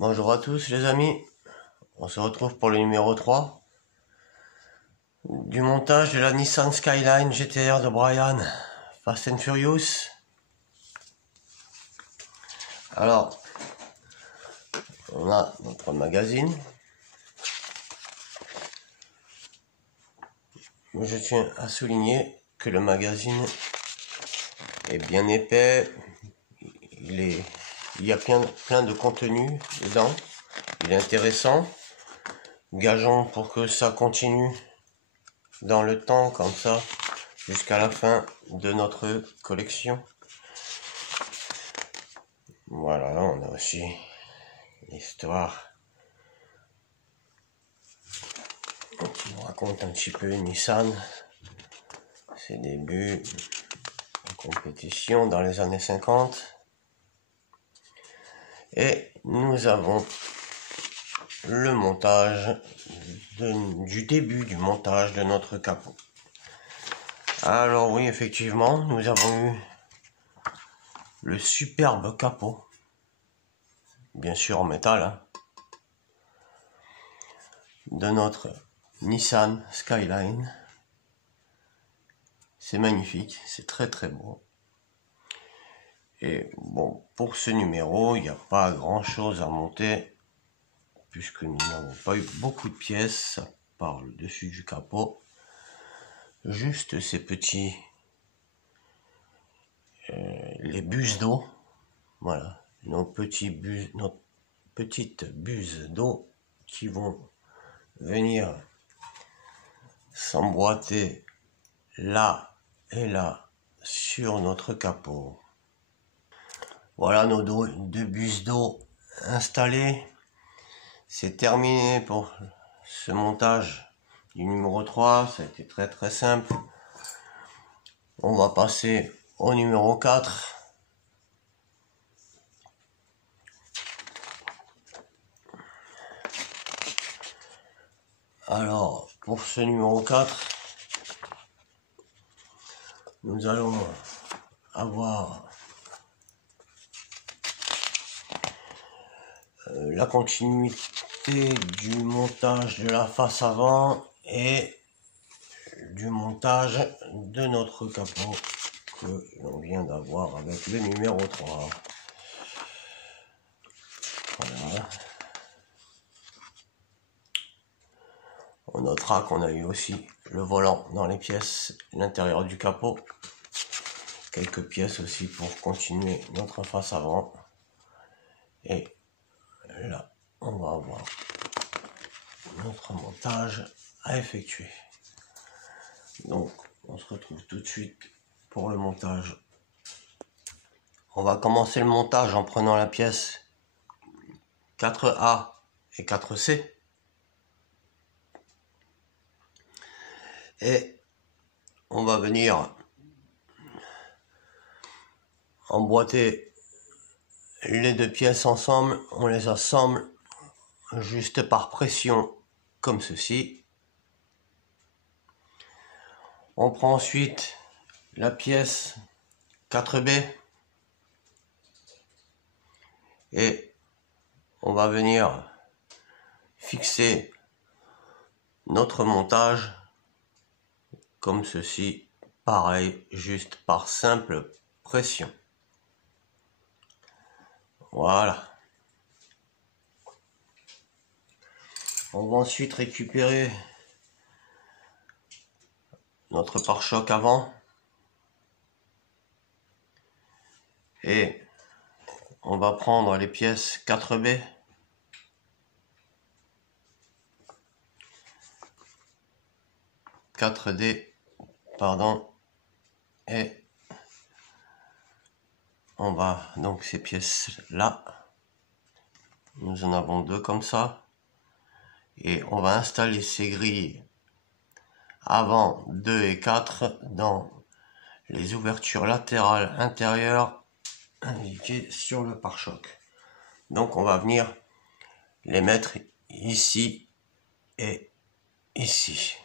Bonjour à tous les amis, on se retrouve pour le numéro 3 du montage de la Nissan Skyline GTR de Brian, Fast and Furious. Alors, on a notre magazine. Je tiens à souligner que le magazine est bien épais, il y a plein de contenu dedans, il est intéressant. Gageons pour que ça continue dans le temps comme ça jusqu'à la fin de notre collection. Voilà, on a aussi l'histoire qui nous raconte un petit peu Nissan, ses débuts en compétition dans les années 50. Et nous avons le montage du début du montage de notre capot. Alors oui, effectivement, nous avons eu le superbe capot, bien sûr en métal, hein, de notre Nissan Skyline. C'est magnifique, c'est très très beau. Et bon, pour ce numéro, il n'y a pas grand chose à monter, puisque nous n'avons pas eu beaucoup de pièces, par le dessus du capot. Juste ces petits, les buses d'eau, voilà, nos petites buses d'eau qui vont venir s'emboîter là et là sur notre capot. Voilà nos deux buses d'eau installées. C'est terminé pour ce montage du numéro 3. Ça a été très très simple. On va passer au numéro 4. Alors, pour ce numéro 4, nous allons avoir la continuité du montage de la face avant et du montage de notre capot que l'on vient d'avoir avec le numéro 3. Voilà. On notera qu'on a eu aussi le volant dans les pièces, l'intérieur du capot. Quelques pièces aussi pour continuer notre face avant. Et là, on va avoir notre montage à effectuer. Donc, on se retrouve tout de suite pour le montage. On va commencer le montage en prenant la pièce 4A et 4C. Et on va venir emboîter les deux pièces ensemble. On les assemble juste par pression comme ceci. On prend ensuite la pièce 4B et on va venir fixer notre montage comme ceci, pareil, juste par simple pression. Voilà. On va ensuite récupérer notre pare-choc avant et on va prendre les pièces 4B pardon, et on va donc ces pièces là, nous en avons deux comme ça, et on va installer ces grilles avant 2 et 4 dans les ouvertures latérales intérieures indiquées sur le pare-choc. Donc on va venir les mettre ici et ici.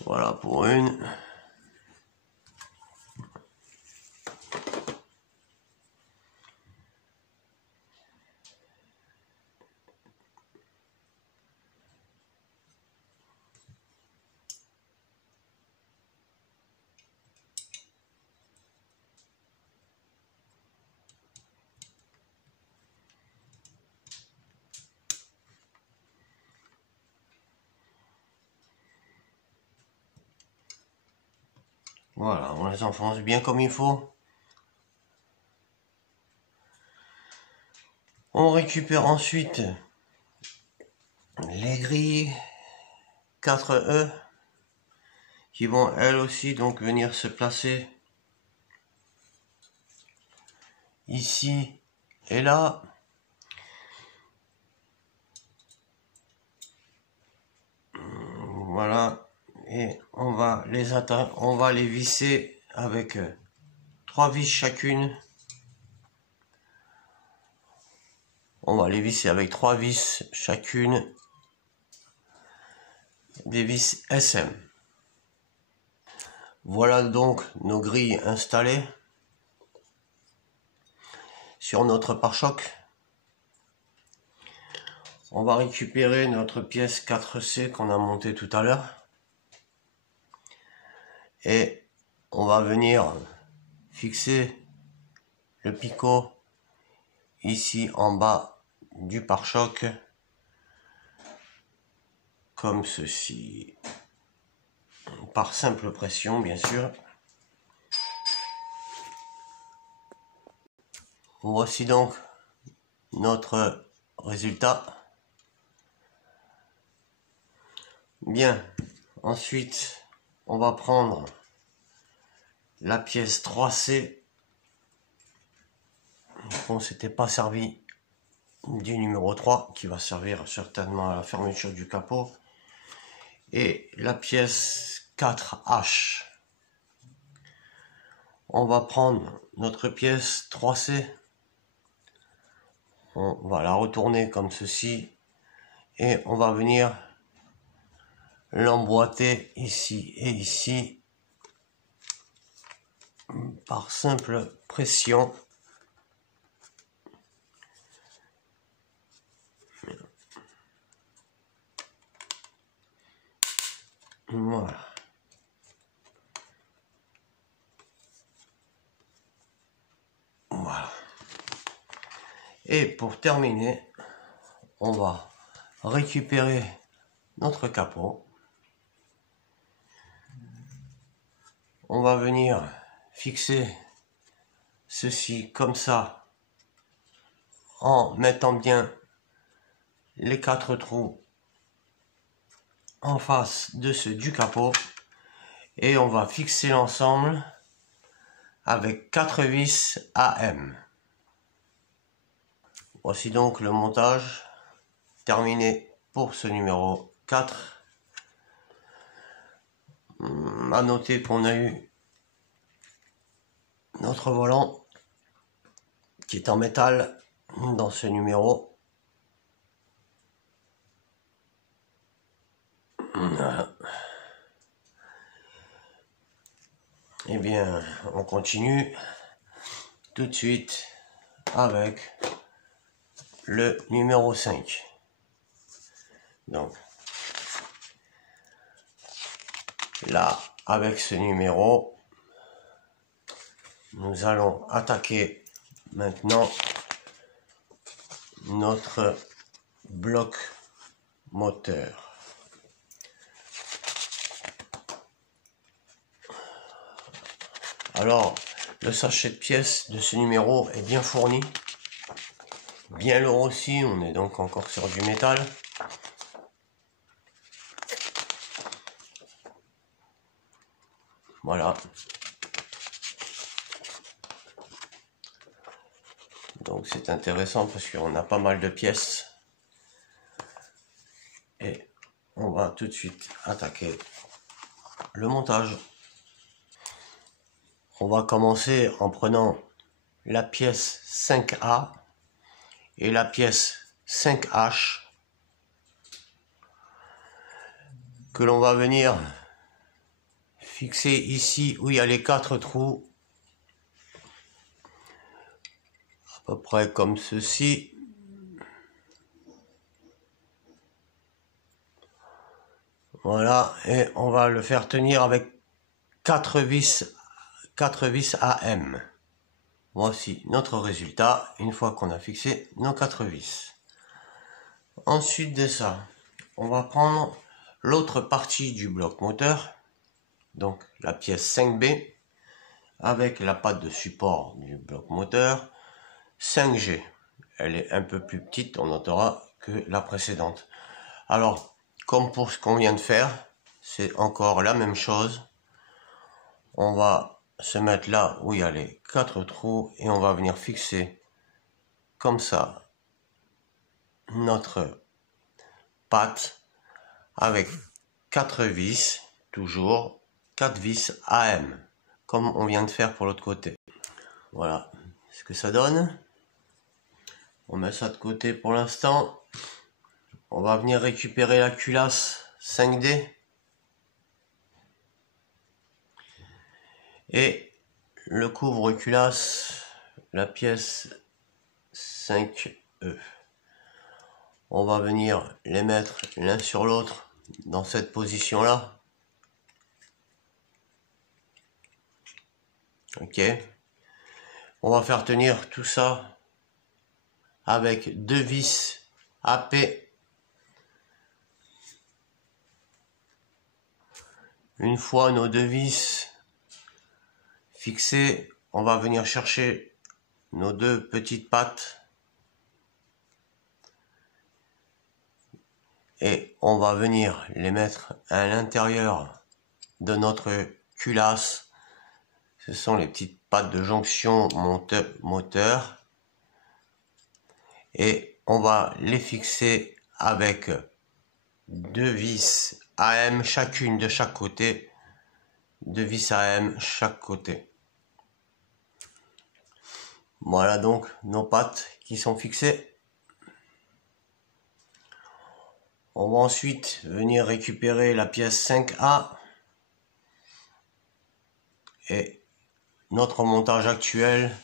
Voilà pour une. Voilà, on les enfonce bien comme il faut. On récupère ensuite les grilles 4E qui vont elles aussi donc venir se placer ici et là. Voilà, et on va les visser avec 3 vis chacune. On va les visser avec 3 vis chacune, des vis SM. Voilà donc nos grilles installées sur notre pare-choc. On va récupérer notre pièce 4C qu'on a montée tout à l'heure. Et on va venir fixer le picot ici en bas du pare-choc. Comme ceci. Par simple pression, bien sûr. Voici donc notre résultat. Bien, ensuite, on va prendre la pièce 3C. On s'était pas servi du numéro 3 qui va servir certainement à la fermeture du capot. Et la pièce 4H. On va prendre notre pièce 3C. On va la retourner comme ceci. Et on va venir l'emboîter ici et ici par simple pression. Voilà. Voilà. Et pour terminer, on va récupérer notre capot. On va venir fixer ceci comme ça en mettant bien les 4 trous en face de ceux du capot. Et on va fixer l'ensemble avec 4 vis AM. Voici donc le montage terminé pour ce numéro 4. À noter qu'on a eu notre volant qui est en métal dans ce numéro. Voilà. Eh bien, on continue tout de suite avec le numéro 5. Donc, là, avec ce numéro, nous allons attaquer maintenant notre bloc moteur. Alors, le sachet de pièces de ce numéro est bien fourni, bien lourd aussi, on est donc encore sur du métal. Voilà. Donc c'est intéressant parce qu'on a pas mal de pièces. Et on va tout de suite attaquer le montage. On va commencer en prenant la pièce 5A et la pièce 5H que l'on va venir fixer ici où il y a les 4 trous. À peu près comme ceci. Voilà, et on va le faire tenir avec 4 vis AM. Voici notre résultat une fois qu'on a fixé nos 4 vis. Ensuite de ça, on va prendre l'autre partie du bloc moteur, donc la pièce 5B, avec la patte de support du bloc moteur 5G. Elle est un peu plus petite, on notera, que la précédente. Alors, comme pour ce qu'on vient de faire, c'est encore la même chose. On va se mettre là où il y a les 4 trous et on va venir fixer comme ça notre patte avec 4 vis, toujours 4 vis AM, comme on vient de faire pour l'autre côté. Voilà ce que ça donne. On met ça de côté pour l'instant. On va venir récupérer la culasse 5D et le couvre-culasse, la pièce 5E. On va venir les mettre l'un sur l'autre dans cette position-là. Ok. On va faire tenir tout ça avec 2 vis AP. Une fois nos 2 vis fixées, on va venir chercher nos 2 petites pattes et on va venir les mettre à l'intérieur de notre culasse. Ce sont les petites pattes de jonction moteur et on va les fixer avec 2 vis AM chacune de chaque côté, 2 vis AM chaque côté. Voilà donc nos pattes qui sont fixées. On va ensuite venir récupérer la pièce 5A et notre montage actuel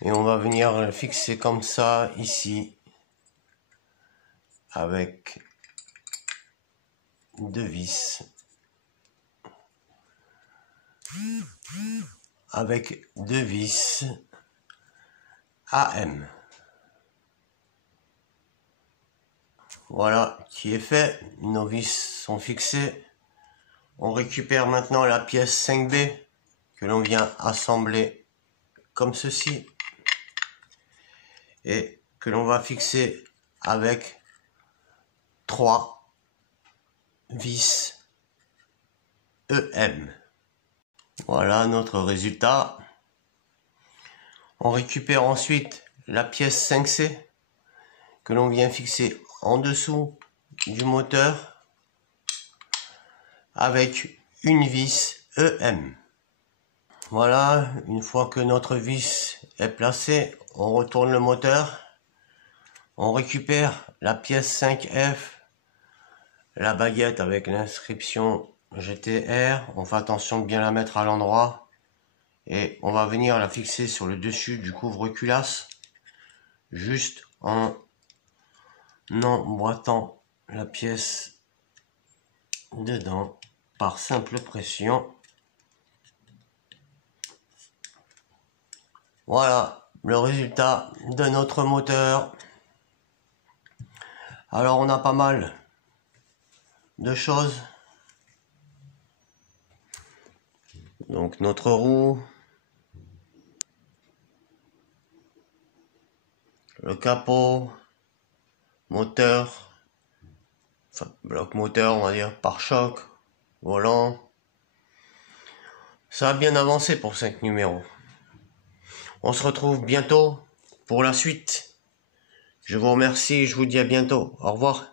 et on va venir le fixer comme ça ici avec 2 vis AM. Voilà qui est fait, nos vis sont fixées. On récupère maintenant la pièce 5B que l'on vient assembler comme ceci et que l'on va fixer avec 3 vis EM. Voilà notre résultat. On récupère ensuite la pièce 5C que l'on vient fixer en dessous du moteur avec une vis EM. Voilà, une fois que notre vis est placée, on retourne le moteur, on récupère la pièce 5F, la baguette avec l'inscription GTR, on fait attention de bien la mettre à l'endroit et on va venir la fixer sur le dessus du couvre-culasse juste en emboîtant la pièce dedans par simple pression. Voilà le résultat de notre moteur. Alors on a pas mal de choses. Donc notre roue, le capot, moteur, enfin bloc moteur on va dire, pare-choc, volant. Ça a bien avancé pour 5 numéros. On se retrouve bientôt pour la suite. Je vous remercie et je vous dis à bientôt. Au revoir.